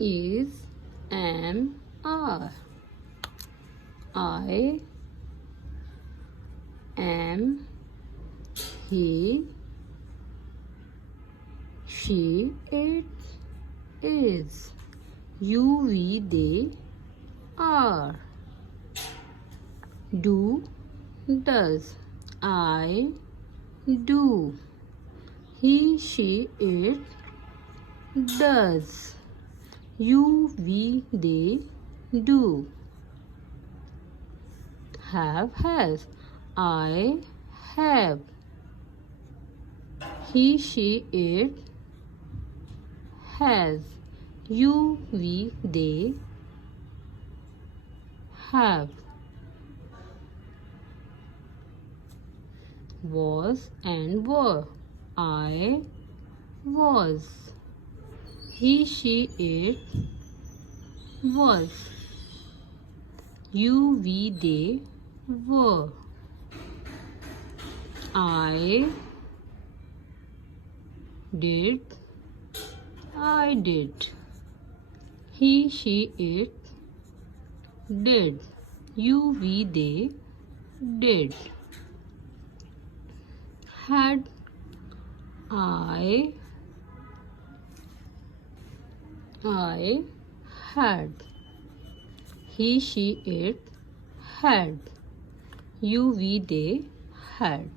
is, am, are. I am, he, she, it, is. You, we, they, are. Do, does. I do. He, she, it does. You, we, they do. Have, has. I have. He, she, it has. You, we, they have. Was and were. I was. He, she, it was. You, we, they were. I did. I did. He, she, it did. You, we, they did. Had. I had. He, she, it had. You, we, they had.